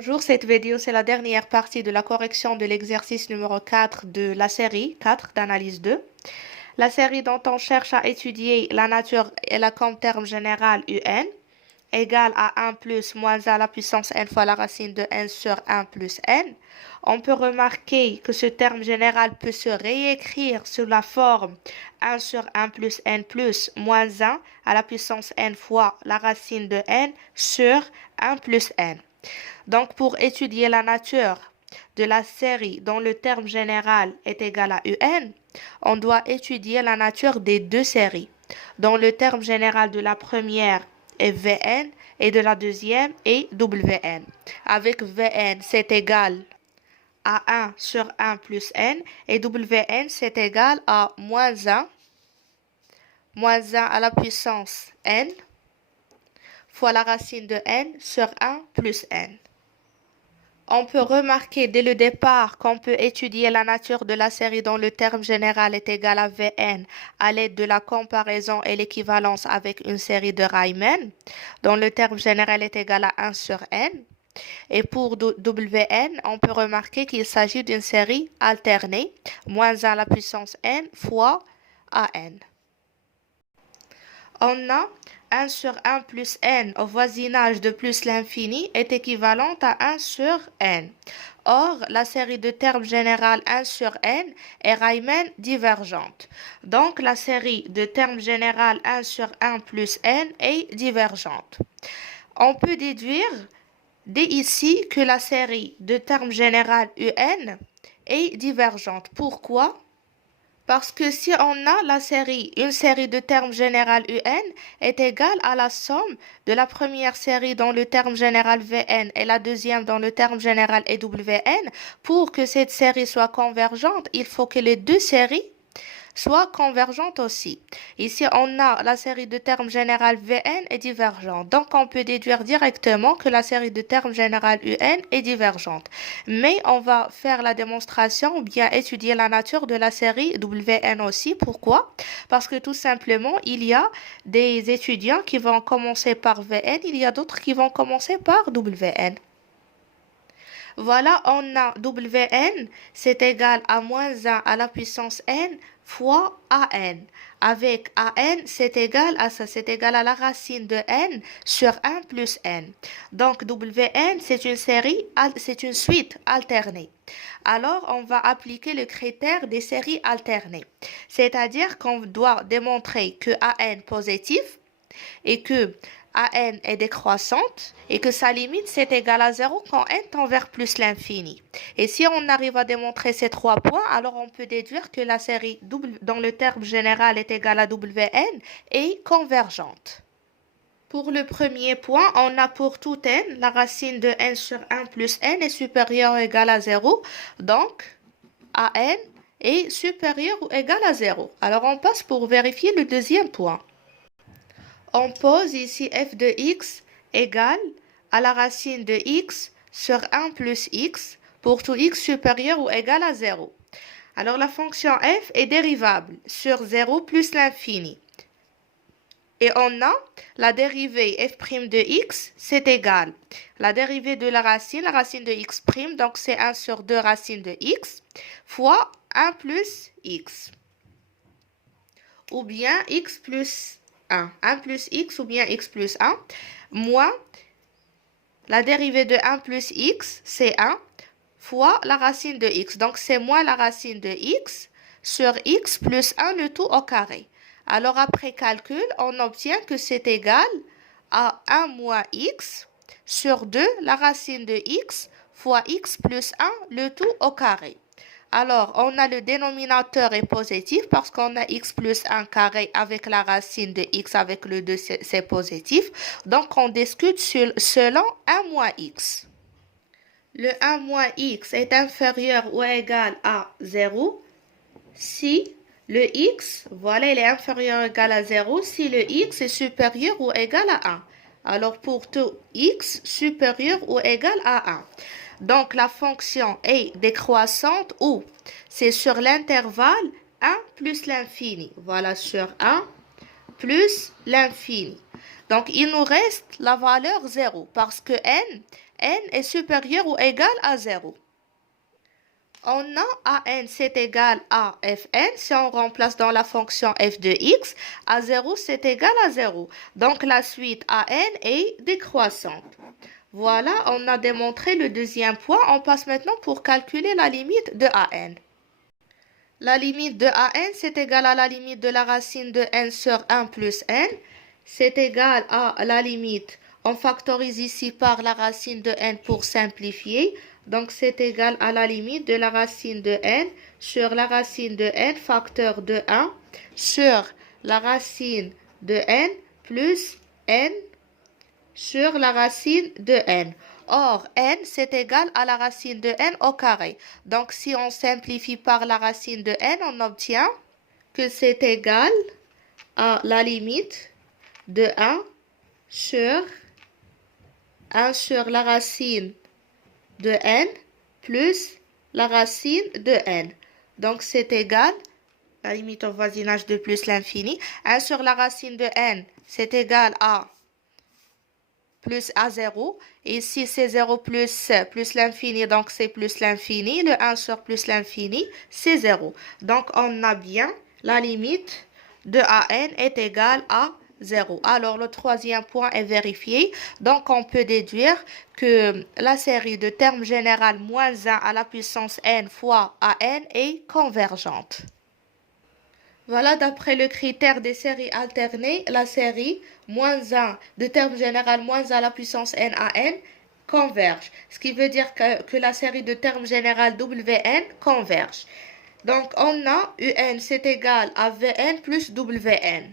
Bonjour, cette vidéo c'est la dernière partie de la correction de l'exercice numéro 4 de la série 4 d'analyse 2. La série dont on cherche à étudier la nature elle a comme terme général un égale à 1 plus moins a à la puissance n fois la racine de n sur 1 plus n. On peut remarquer que ce terme général peut se réécrire sous la forme 1 sur 1 plus n plus moins 1 à la puissance n fois la racine de n sur 1 plus n. Donc, pour étudier la nature de la série dont le terme général est égal à un, on doit étudier la nature des deux séries, dont le terme général de la première est Vn et de la deuxième est Wn. Avec Vn, c'est égal à 1 sur 1 plus n et Wn, c'est égal à moins 1 à la puissance n fois la racine de n sur 1 plus n. On peut remarquer dès le départ qu'on peut étudier la nature de la série dont le terme général est égal à Vn à l'aide de la comparaison et l'équivalence avec une série de Riemann, dont le terme général est égal à 1 sur n. Et pour Wn, on peut remarquer qu'il s'agit d'une série alternée, moins 1 à la puissance n fois an. On a 1 sur 1 plus n au voisinage de plus l'infini est équivalente à 1 sur n. Or, la série de termes générale 1 sur n est Riemann divergente. Donc, la série de termes générale 1 sur 1 plus n est divergente. On peut déduire dès ici que la série de termes générale un est divergente. Pourquoi? Parce que si on a une série de termes général un est égale à la somme de la première série dont le terme général Vn et la deuxième dont le terme général est Wn, pour que cette série soit convergente, il faut que les deux séries soient convergentes aussi. Ici, on a la série de termes général Vn est divergente. Donc, on peut déduire directement que la série de termes général Un est divergente. Mais on va faire la démonstration ou bien étudier la nature de la série Wn aussi. Pourquoi? Parce que tout simplement, il y a des étudiants qui vont commencer par Vn, il y a d'autres qui vont commencer par Wn. Voilà, on a Wn, c'est égal à moins 1 à la puissance n fois an. Avec an, c'est égal à ça, c'est égal à la racine de n sur 1 plus n. Donc, Wn, c'est une suite alternée. Alors, on va appliquer le critère des séries alternées. C'est-à-dire qu'on doit démontrer que an positif et que an est décroissante et que sa limite c'est égal à 0 quand n tend vers plus l'infini. Et si on arrive à démontrer ces trois points, alors on peut déduire que la série dont le terme général est égal à Wn est convergente. Pour le premier point, on a pour tout n, la racine de n sur 1 plus n est supérieure ou égale à 0. Donc, an est supérieur ou égal à 0. Alors on passe pour vérifier le deuxième point. On pose ici f de x égale à la racine de x sur 1 plus x pour tout x supérieur ou égal à 0. Alors la fonction f est dérivable sur 0 plus l'infini. Et on a la dérivée f' de x, c'est égal. La dérivée de la racine de x', donc c'est 1 sur 2 racine de x, fois 1 plus x. Ou bien x plus 1 plus x ou bien x plus 1, moins la dérivée de 1 plus x, c'est 1, fois la racine de x. Donc, c'est moins la racine de x sur x plus 1, le tout au carré. Alors, après calcul, on obtient que c'est égal à 1 moins x sur 2, la racine de x, fois x plus 1, le tout au carré. Alors, on a le dénominateur est positif parce qu'on a x plus 1 carré avec la racine de x avec le 2, c'est positif. Donc, on discute selon 1 moins x. Le 1 moins x est inférieur ou égal à 0 si le x, voilà, il est inférieur ou égal à 0 si le x est supérieur ou égal à 1. Alors, pour tout x supérieur ou égal à 1. Donc, la fonction est décroissante ou c'est sur l'intervalle 1 plus l'infini. Voilà, sur 1 plus l'infini. Donc, il nous reste la valeur 0 parce que n n est supérieur ou égal à 0. On a AN c'est égal à Fn. Si on remplace dans la fonction f de x, A0 c'est égal à 0. Donc la suite AN est décroissante. Voilà, on a démontré le deuxième point. On passe maintenant pour calculer la limite de AN. La limite de AN c'est égal à la limite de la racine de n sur 1 plus n. C'est égal à la limite. On factorise ici par la racine de n pour simplifier. Donc, c'est égal à la limite de la racine de n sur la racine de n facteur de 1 sur la racine de n plus n sur la racine de n. Or, n, c'est égal à la racine de n au carré. Donc, si on simplifie par la racine de n, on obtient que c'est égal à la limite de 1 sur la racine de n plus la racine de n. Donc, c'est égal, la limite au voisinage de plus l'infini, 1 sur la racine de n, c'est égal à plus à 0. Ici, c'est 0 plus l'infini, donc c'est plus l'infini. Le 1 sur plus l'infini, c'est 0. Donc, on a bien la limite de AN est égale à 0. Alors, le troisième point est vérifié. Donc, on peut déduire que la série de termes général moins 1 à la puissance n fois AN est convergente. Voilà, d'après le critère des séries alternées, la série moins 1 de termes général moins 1 à la puissance n à n converge. Ce qui veut dire que la série de termes général Wn converge. Donc, on a Un, c'est égal à Vn plus Wn.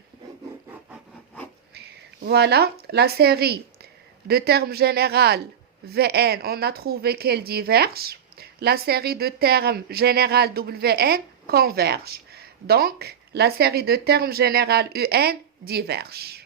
Voilà, la série de termes général Vn, on a trouvé qu'elle diverge. La série de termes général Wn converge. Donc, la série de termes général Un diverge.